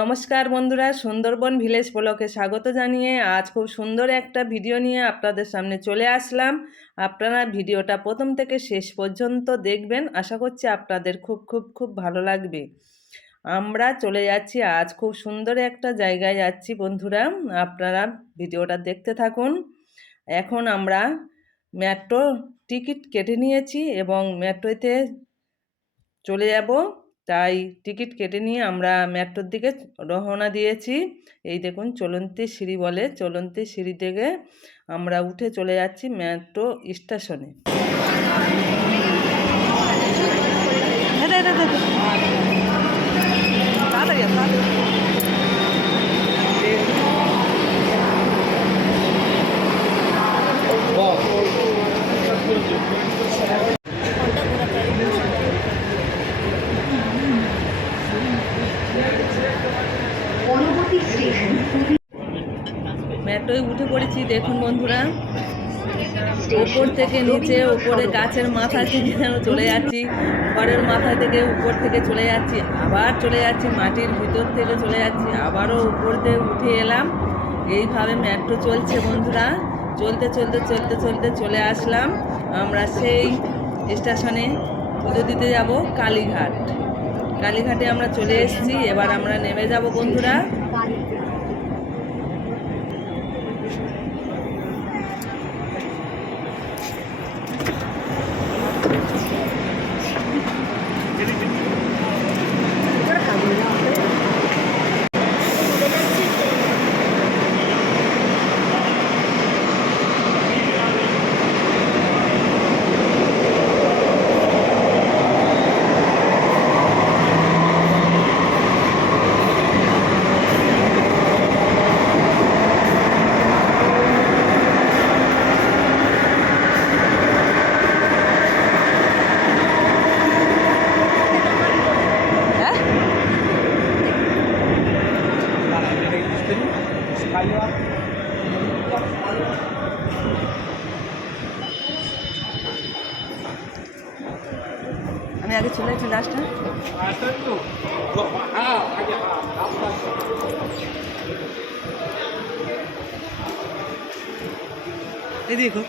নমস্কার বন্ধুরা, সুন্দরবন ভিলেজ ব্লকে স্বাগত জানিয়ে আজ খুব সুন্দর একটা ভিডিও নিয়ে আপনাদের সামনে চলে আসলাম। আপনারা ভিডিওটা প্রথম থেকে শেষ পর্যন্ত দেখবেন, আশা করছি আপনাদের খুব খুব খুব ভালো লাগবে। আমরা চলে যাচ্ছি, আজ খুব সুন্দর একটা জায়গায় যাচ্ছি বন্ধুরা, আপনারা ভিডিওটা দেখতে থাকুন। এখন আমরা মেট্রো টিকিট কেটে নিয়েছি এবং মেট্রোতে চলে যাব, তাই টিকিট কেটে নিয়ে আমরা মেট্রোর দিকে রওনা দিয়েছি। এই দেখুন, চলন্তি সিঁড়ি বলে, চলন্তি সিঁড়ি থেকে আমরা উঠে চলে যাচ্ছি মেট্রো স্টেশনে। মেট্রোয় উঠে পড়েছি। দেখুন বন্ধুরা, উপর থেকে নিচে, উপরে গাছের মাথা থেকে যেন চলে যাচ্ছি, ঘরের মাথা থেকে উপর থেকে চলে যাচ্ছি, আবার চলে যাচ্ছি মাটির ভিতর থেকে চলে যাচ্ছি, আবারও উপর থেকে উঠে এলাম। এইভাবে মেট্রো চলছে বন্ধুরা। চলতে চলতে চলতে চলতে চলে আসলাম আমরা সেই স্টেশনে। পুজো দিতে যাব কালীঘাট। কালীঘাটে আমরা চলে এসেছি, এবার আমরা নেমে যাব বন্ধুরা। আমি আগে চলে যাচ্ছি লাস্টটা। এই দেখো,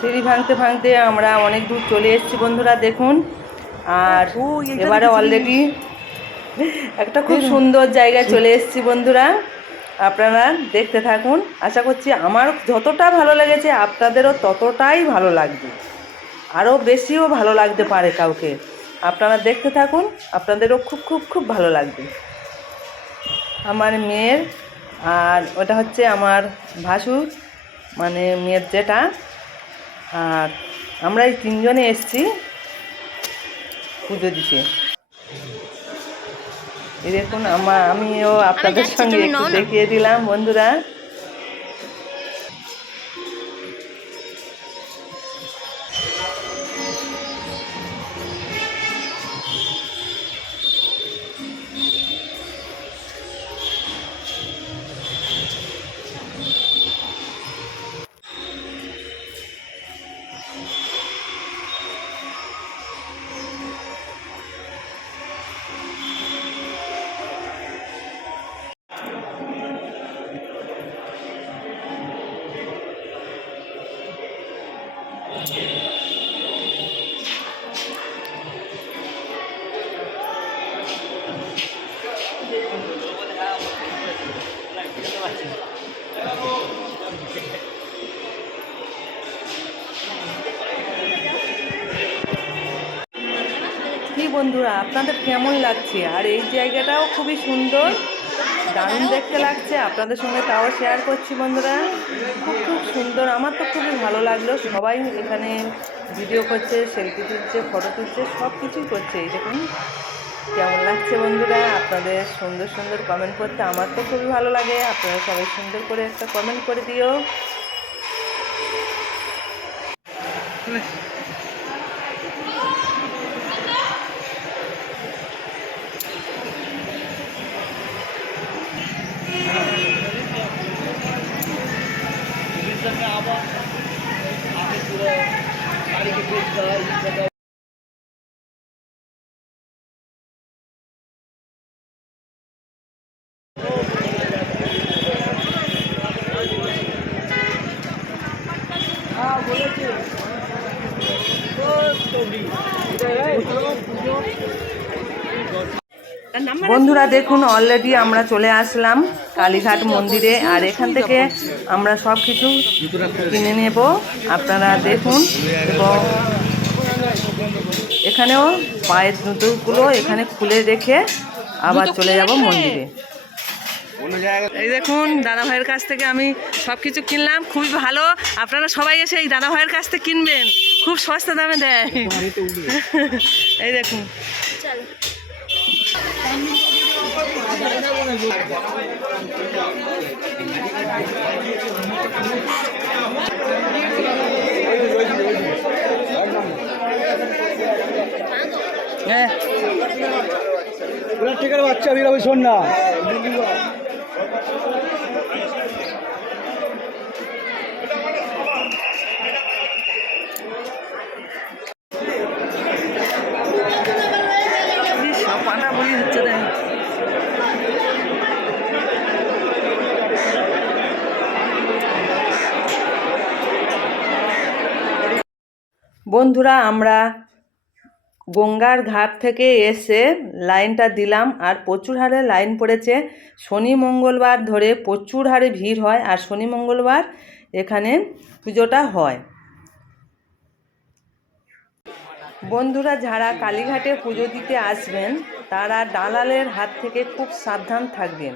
সিঁড়ি ভাঙতে ভাঙতে আমরা অনেক দূর চলে এসেছি বন্ধুরা, দেখুন। আর এবারে অলরেডি একটা খুব সুন্দর জায়গায় চলে এসেছি বন্ধুরা, আপনারা দেখতে থাকুন। আশা করছি আমার যতটা ভালো লেগেছে আপনাদেরও ততটাই ভালো লাগবে, আরও বেশিও ভালো লাগতে পারে কাউকে। আপনারা দেখতে থাকুন, আপনাদেরও খুব খুব খুব ভালো লাগবে। আমার মেয়ের, আর ওটা হচ্ছে আমার ভাসুর, মানে মেয়ের যেটা। আর আমরা এই তিনজনে এসছি পুজো দিতে। এই দেখুন, আমিও আপনাদের সঙ্গে একটু দেখিয়ে দিলাম বন্ধুরা। বন্ধুরা, আপনাদের কেমন লাগছে? আর এই জায়গাটাও খুবই সুন্দর, দারুণ দেখতে লাগছে। আপনাদের সঙ্গে তাও শেয়ার করছি বন্ধুরা। খুব খুব সুন্দর, আমার তো খুবই ভালো লাগলো। সবাই এখানে ভিডিও করছে, সেলফি তুলছে, ফটো তুলছে, সব কিছুই করছে। এই দেখুন কেমন লাগছে বন্ধুরা। আপনাদের সুন্দর সুন্দর কমেন্ট করতে আমার তো খুবই ভালো লাগে। আপনারা সবাই সুন্দর করে একটা কমেন্ট করে দিও। বন্ধুরা দেখুন, অলরেডি আমরা চলে আসলাম কালীঘাট মন্দিরে। আর এখান থেকে আমরা সব কিছু কিনে নেব, আপনারা দেখুন। এবং এখানেও পায়ের জুতোগুলো এখানে খুলে রেখে আবার চলে যাব মন্দিরে। এই দেখুন, দাদা ভাইয়ের কাছ থেকে আমি সব কিছু কিনলাম, খুবই ভালো। আপনারা সবাই এসে এই দাদা ভাইয়ের কাছ থেকে কিনবেন, খুব সস্তা দামে দেয়। এই দেখুন, হ্যাঁ ঠিক আছে বাচ্চা দিয়ে শোন না। পাটা বলি হচ্ছে না। বন্ধুরা, আমরা গঙ্গার ঘাট থেকে এসে লাইনটা দিলাম, আর প্রচুর হারে লাইন পড়েছে। শনি মঙ্গলবার ধরে প্রচুর হারে ভিড় হয়, আর শনি মঙ্গলবার এখানে পুজোটা হয়। বন্ধুরা, যারা কালীঘাটে পুজো দিতে আসবেন তারা দালালের হাত থেকে খুব সাবধান থাকবেন।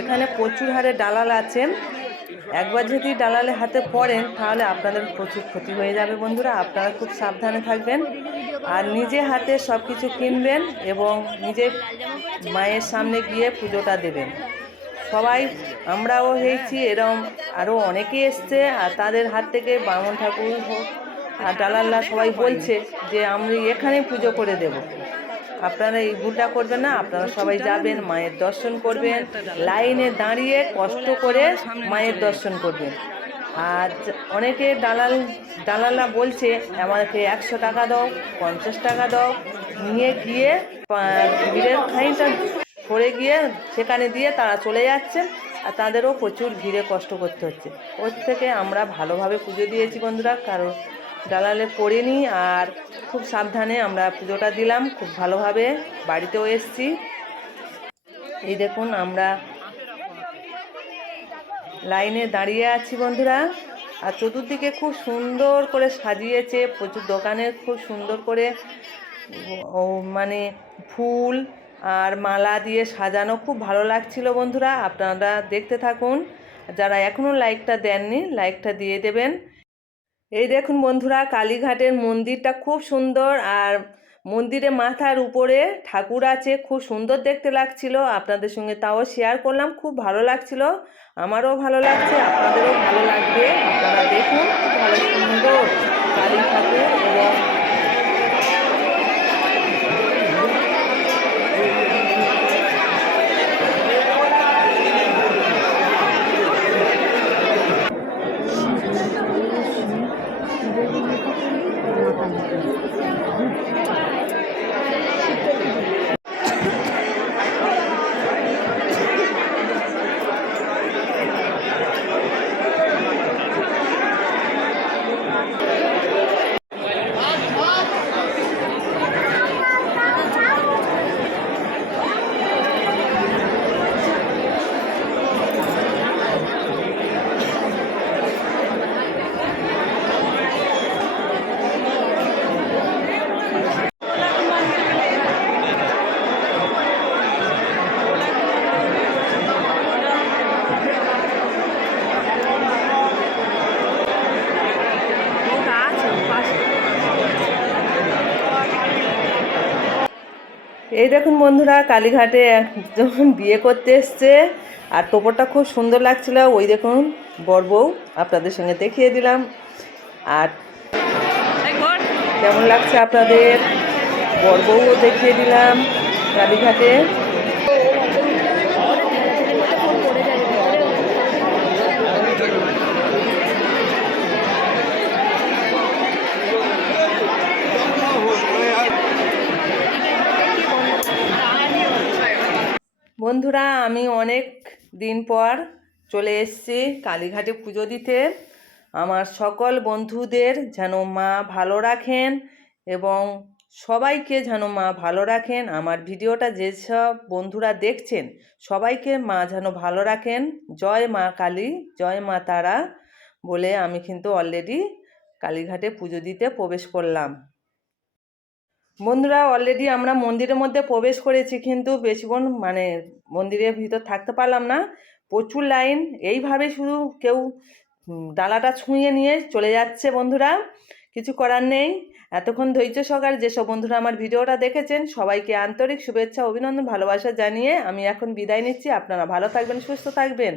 এখানে প্রচুর হারে দালাল আছেন, একবার যদি দালালের হাতে পড়েন তাহলে আপনাদের প্রচুর ক্ষতি হয়ে যাবে। বন্ধুরা, আপনারা খুব সাবধানে থাকবেন আর নিজে হাতে সব কিছু কিনবেন এবং নিজে মায়ের সামনে গিয়ে পুজোটা দেবেন। সবাই আমরাও হয়েছি এরকম, আরও অনেকে এসছে, আর তাদের হাত থেকে বামন ঠাকুর হোক আর দালালরা সবাই বলছে যে আমরা এখানে পুজো করে দেব। আপনারা এই ভুলটা করবেন না, আপনারা সবাই যাবেন, মায়ের দর্শন করবেন, লাইনে দাঁড়িয়ে কষ্ট করে মায়ের দর্শন করবেন। আর অনেকে দালালরা বলছে আমাকে 100 টাকা দাও, 50 টাকা দাও, নিয়ে গিয়ে ভিড়ের খানিকটা সরে গিয়ে সেখানে দিয়ে তারা চলে যাচ্ছে, আর তাদেরও প্রচুর ভিড়ে কষ্ট করতে হচ্ছে। ওর থেকে আমরা ভালোভাবে পুজো দিয়েছি বন্ধুরা, কারণ দালালে পড়িনি, আর খুব সাবধানে আমরা পুজোটা দিলাম, খুব ভালোভাবে বাড়িতেও এসেছি। এই দেখুন, আমরা লাইনে দাঁড়িয়ে আছি বন্ধুরা, আর চতুর্দিকে খুব সুন্দর করে সাজিয়েছে, প্রচুর দোকানে খুব সুন্দর করে মানে ফুল আর মালা দিয়ে সাজানো, খুব ভালো লাগছিল বন্ধুরা। আপনারা দেখতে থাকুন, যারা এখনও লাইকটা দেননি লাইকটা দিয়ে দেবেন। এই দেখুন বন্ধুরা, কালীঘাটের মন্দিরটা খুব সুন্দর, আর মন্দিরে মাথার উপরে ঠাকুর আছে, খুব সুন্দর দেখতে লাগছিল। আপনাদের সঙ্গে তাও শেয়ার করলাম, খুব ভালো লাগছিল, আমারও ভালো লাগছে, আপনাদেরও ভালো লাগবে। আপনারা দেখুন, খুব ভালো সুন্দর কালী ঠাকুর। এবং এই দেখুন বন্ধুরা, কালীঘাটে একজন বিয়ে করতে এসছে আর টোপরটা খুব সুন্দর লাগছিল। ওই দেখুন বর বউ, আপনাদের সঙ্গে দেখিয়ে দিলাম। আর কেমন লাগছে আপনাদের, বর বউও দেখিয়ে দিলাম কালীঘাটে। বন্ধুরা, আমি অনেক দিন পর চলে এসেছি কালীঘাটে পুজো দিতে। আমার সকল বন্ধুদের যেন মা ভালো রাখেন এবং সবাইকে যেন মা ভালো রাখেন। আমার ভিডিওটা যেসব বন্ধুরা দেখছেন সবাইকে মা যেন ভালো রাখেন। জয় মা কালী, জয় মা তারা বলে আমি কিন্তু অলরেডি কালীঘাটে পুজো দিতে প্রবেশ করলাম। বন্ধুরা, অলরেডি আমরা মন্দিরের মধ্যে প্রবেশ করেছি, কিন্তু বেশিক্ষণ মন্দিরের ভিতর থাকতে পারলাম না, প্রচুর লাইন। এইভাবে শুধু কেউ ডালাটা ছুঁয়ে নিয়ে চলে যাচ্ছে। বন্ধুরা, কিছু করার নেই। এতক্ষণ ধৈর্য সহকারে যেসব বন্ধুরা আমার ভিডিওটা দেখেছেন সবাইকে আন্তরিক শুভেচ্ছা, অভিনন্দন, ভালোবাসা জানিয়ে আমি এখন বিদায় নিচ্ছি। আপনারা ভালো থাকবেন, সুস্থ থাকবেন।